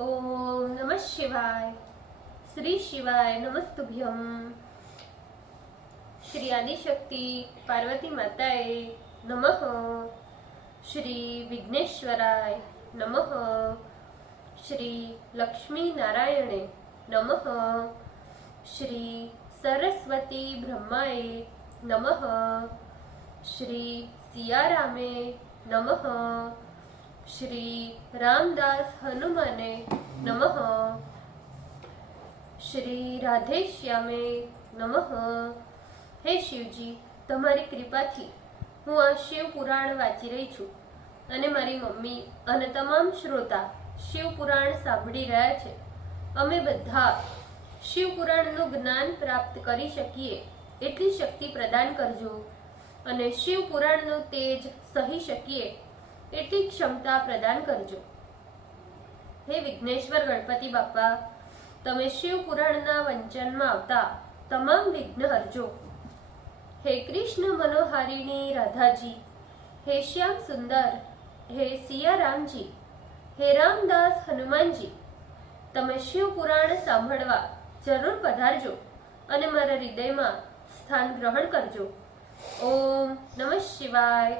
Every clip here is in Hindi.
ओम नमः शिवाय। श्री शिवाय नमस्तुभ्यम। श्री आदिशक्ति पार्वती माताए नमः। श्री विघ्नेश्वराय नमः। श्री लक्ष्मी नारायणे नमः। श्री सरस्वती ब्रह्माए नमः। श्री सियारामे नमः। श्री रामदास हनुमाने नमः। श्री राधेश्यामे नमः। हे शिवजी, તમારી કૃપાથી હું આ શિવ પુરાણ વાંચી રહી છું અને મારી મમ્મી અને તમામ શ્રોતા શિવ પુરાણ સાંભળી રહ્યા છે। અમે બધા શિવ પુરાણનું જ્ઞાન પ્રાપ્ત કરી શકીએ એટલી શક્તિ પ્રદાન કરજો અને શિવ પુરાણનું તેજ સહી શકીએ એટલી ક્ષમતા પ્રદાન કરજો। હે વિઘ્નેશ્વર ગણપતિ બાપા, તમે શિવ પુરાણના વંચનમાં આવતા તમામ વિઘ્ન હરજો। हे कृष्ण मनोहारिणी राधा जी, हे श्याम सुंदर, हे सिया राम जी, हे रामदास हनुमान जी, તમે શિવ પુરાણ સાંભળવા જરૂર પધારજો અને મારા હૃદયમાં સ્થાન ગ્રહણ કરજો। ઓમ નમઃ શિવાય।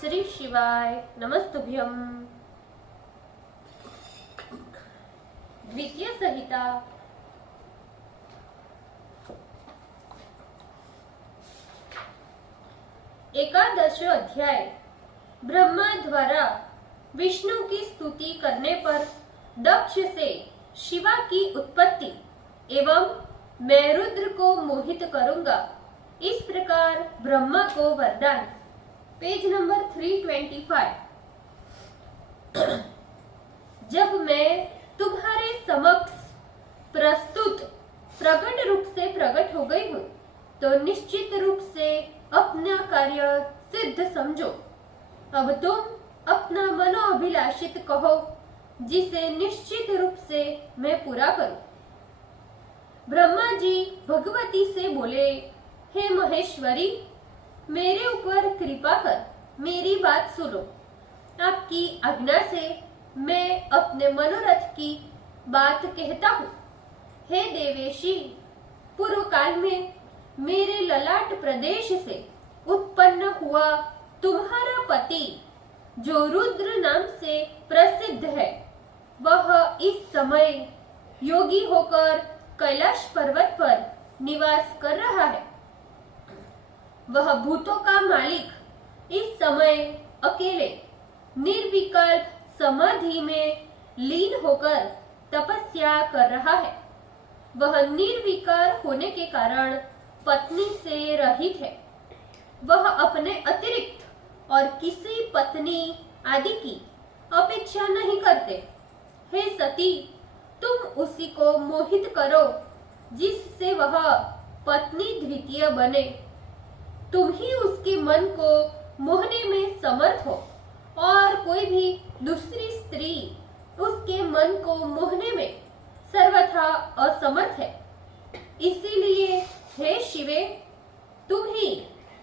श्री शिवाय नमस्तुभ्यम। द्वितीय संहिता। एकादश अध्याय। ब्रह्मा द्वारा विष्णु की स्तुति करने पर दक्ष से शिवा की उत्पत्ति एवं मैं रुद्र को मोहित करूंगा, इस प्रकार ब्रह्मा को वरदान। Page number 325। जब मैं तुम्हारे समक्ष प्रस्तुत प्रकट रूप से प्रकट हो गई हूँ तो निश्चित रूप से अपना कार्य सिद्ध समझो। अब तुम अपना मनोअभिलाषित कहो, जिसे निश्चित रूप से मैं पूरा करूं। ब्रह्मा जी भगवती से बोले, हे महेश्वरी, मेरे ऊपर कृपा कर मेरी बात सुनो। आपकी आज्ञा से मैं अपने मनोरथ की बात कहता हूँ। हे देवेशी, पूर्व काल में मेरे ललाट प्रदेश से उत्पन्न हुआ तुम्हारा पति, जो रुद्र नाम से प्रसिद्ध है, वह इस समय योगी होकर कैलाश पर्वत पर निवास कर रहा है। वह भूतों का मालिक इस समय अकेले निर्विकल्प समाधि में लीन होकर तपस्या कर रहा है। वह निर्विकार होने के कारण पत्नी से रहित है। वह अपने अतिरिक्त और किसी पत्नी आदि की अपेक्षा नहीं करते। हे सती, तुम उसी को मोहित करो जिससे वह पत्नी द्वितीय बने। तुम ही उसके मन को मोहने में समर्थ हो और कोई भी दूसरी स्त्री उसके मन को मोहने में सर्वथा असमर्थ है। इसीलिए हे शिवे, तुम ही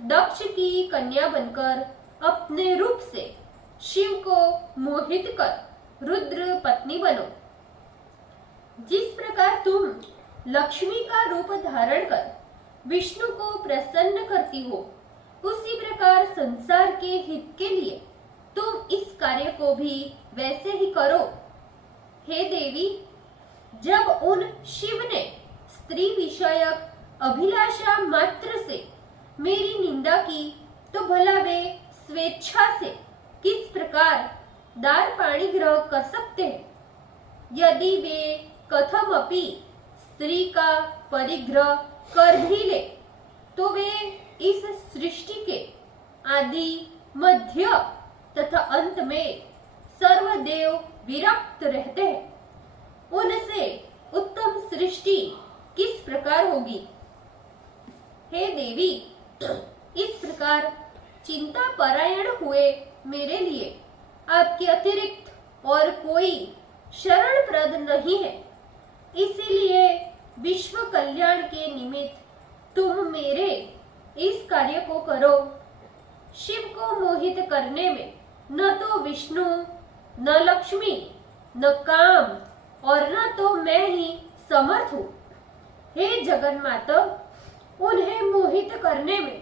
दक्ष की कन्या बनकर अपने रूप से शिव को मोहित कर रुद्र पत्नी बनो। जिस प्रकार तुम लक्ष्मी का रूप धारण कर विष्णु को प्रसन्न करती हो, उसी प्रकार संसार के हित के लिए तुम इस कार्य को भी वैसे ही करो। हे देवी, जब उन शिव ने स्त्री विषयक अभिलाषा मात्र से मेरी निंदा की, तो भला वे स्वेच्छा से किस प्रकार दार पाणी ग्रह कर सकते हैं? यदि वे कथमपि स्त्री का परिग्रह कर भी ले, तो वे इस सृष्टि के आदि, मध्य तथा अंत में सर्वदेव विरक्त रहते हैं। उनसे उत्तम सृष्टि किस प्रकार होगी? हे देवी, इस प्रकार चिंता परायण हुए मेरे लिए आपके अतिरिक्त और कोई शरणप्रद नहीं है। इसीलिए विश्व कल्याण के निमित्त तुम मेरे इस कार्य को करो। शिव को मोहित करने में न तो विष्णु, न लक्ष्मी, न काम, और न तो मैं ही समर्थ हूँ। हे जगन्माता, उन्हें मोहित करने में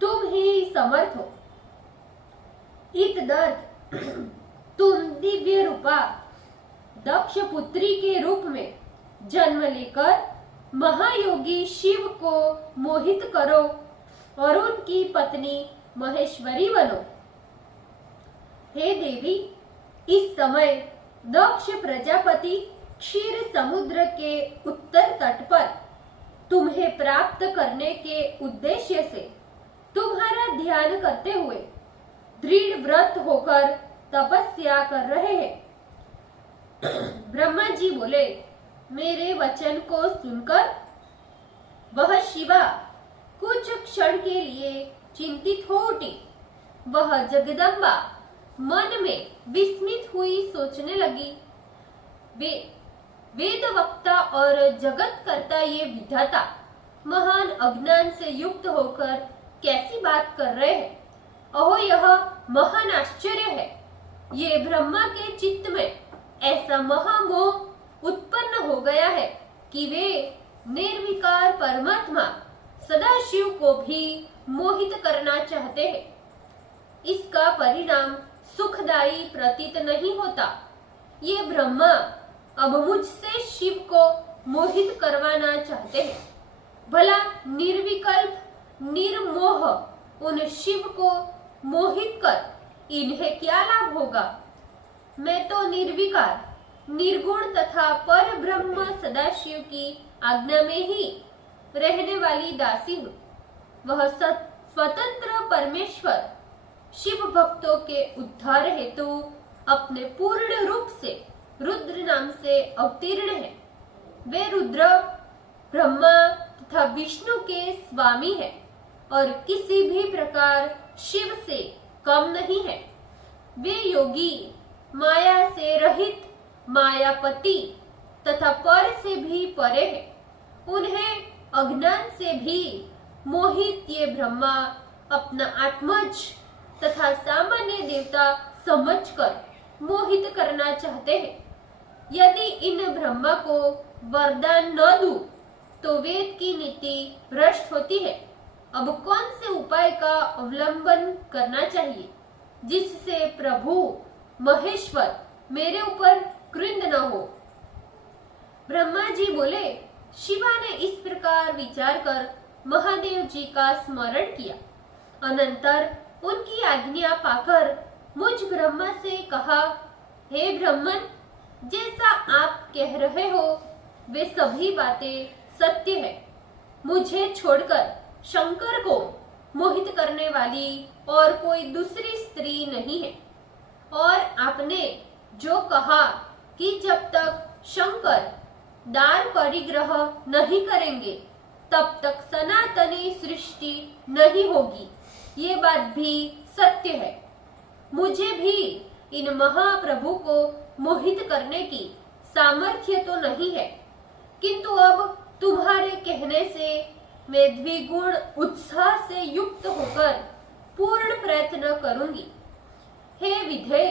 तुम ही समर्थ हो। इतदर्थ तुम दिव्य रूपा दक्ष पुत्री के रूप में जन्म लेकर महायोगी शिव को मोहित करो और उनकी पत्नी महेश्वरी बनो। हे देवी, इस समय दक्ष प्रजापति क्षीर समुद्र के उत्तर तट पर तुम्हें प्राप्त करने के उद्देश्य से तुम्हारा ध्यान करते हुए दृढ़ व्रत होकर तपस्या कर रहे हैं। ब्रह्मा जी बोले, मेरे वचन को सुनकर वह शिवा कुछ क्षण के लिए चिंतित हो उठी। वह जगदम्बा मन में विस्मित हुई सोचने लगी, वेद वक्ता और जगत करता ये विधाता महान अज्ञान से युक्त होकर कैसी बात कर रहे हैं। अहो, यह महान आश्चर्य है। ये ब्रह्मा के चित्त में ऐसा महामोह उत्पन्न हो गया है कि वे निर्विकार परमात्मा सदाशिव को भी मोहित करना चाहते हैं। इसका परिणाम सुखदायी प्रतीत नहीं होता। ये ब्रह्मा अब मुझसे शिव को मोहित करवाना चाहते हैं। भला निर्विकल्प निर्मोह उन शिव को मोहित कर इन्हें क्या लाभ होगा। मैं तो निर्विकार निर्गुण तथा पर ब्रह्म सदाशिव की आज्ञा में ही रहने वाली दासी हूँ। वह स्वतंत्र परमेश्वर शिव भक्तों के उद्धार हेतु अपने पूर्ण रूप से रुद्र नाम से अवतीर्ण है। वे रुद्र ब्रह्मा तथा विष्णु के स्वामी है और किसी भी प्रकार शिव से कम नहीं है। वे योगी, माया से रहित मायापति तथा पर से भी परे है। उन्हें अज्ञान से भी मोहित ये ब्रह्मा अपना आत्मज तथा सामान्य देवता समझकर मोहित करना चाहते हैं। यदि इन ब्रह्मा को वरदान न दूं तो वेद की नीति भ्रष्ट होती है। अब कौन से उपाय का अवलंबन करना चाहिए जिससे प्रभु महेश्वर मेरे ऊपर क्रुद्ध न हो। ब्रह्मा जी बोले, शिवा ने इस प्रकार विचार कर महादेव जी का स्मरण किया। अनंतर उनकी आज्ञा पाकर मुझ ब्रह्मा से कहा, हे ब्रह्मन, जैसा आप कह रहे हो वे सभी बातें सत्य है। मुझे छोड़कर शंकर को मोहित करने वाली और कोई दूसरी स्त्री नहीं है। और आपने जो कहा कि जब तक शंकर दार परिग्रह नहीं करेंगे तब तक सनातनी सृष्टि नहीं होगी, ये बात भी सत्य है। मुझे भी इन महाप्रभु को मोहित करने की सामर्थ्य तो नहीं है, किंतु अब तुम्हारे कहने से मैं द्विगुण उत्साह से युक्त होकर पूर्ण प्रयत्न करूंगी। हे विधे,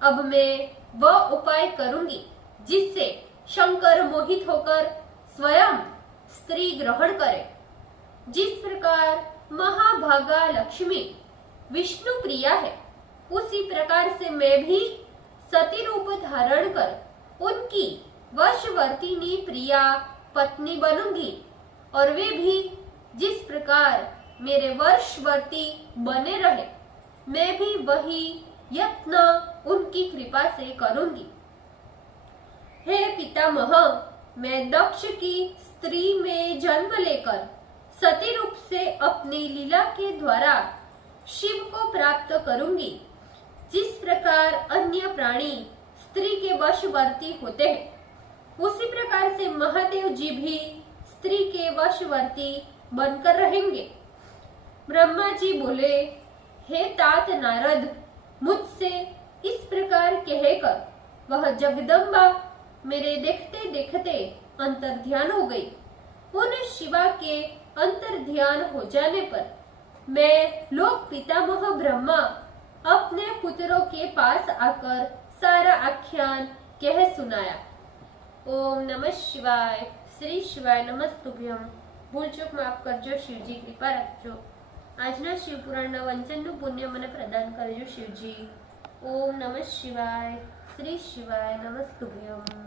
अब मैं वह उपाय करूंगी जिससे शंकर मोहित होकर स्वयं स्त्री ग्रहण करे। जिस प्रकार महाभागा लक्ष्मी विष्णु प्रिया है, उसी प्रकार से मैं भी सती रूप धारण कर उनकी वशवर्तिनी प्रिया पत्नी बनूंगी और वे भी जिस प्रकार मेरे वशवर्ती बने रहे, मैं भी वही यत्न उनकी कृपा से करूंगी। हे पितामह, मैं दक्ष की स्त्री में जन्म लेकर सती रूप से अपनी लीला के द्वारा शिव को प्राप्त करूंगी। जिस प्रकार अन्य प्राणी स्त्री के वशवर्ती होते हैं, उसी प्रकार से महादेव जी भी स्त्री के वशवर्ती बनकर रहेंगे। ब्रह्मा जी बोले, हे तात नारद, मुझसे इस प्रकार कहकर वह जगदम्बा मेरे देखते देखते अंतर्ध्यान हो गई। उन शिवा के अंतर्ध्यान हो जाने पर मैं लोक पितामह ब्रह्मा अपने पुत्रों के पास आकर सारा आख्यान कह सुनाया। ओम नमः शिवाय। श्री शिवाय नमस्तुभ्यम। ભૂલ ચૂક માફ કરજો શિવજી, કૃપા રાખજો। આજના શિવપુરાણના વંચનનું પુણ્ય મને પ્રદાન કરજો શિવજી। ઓમ નમઃ શિવાય। શ્રી શિવાય નમસ્તુભ્યમ।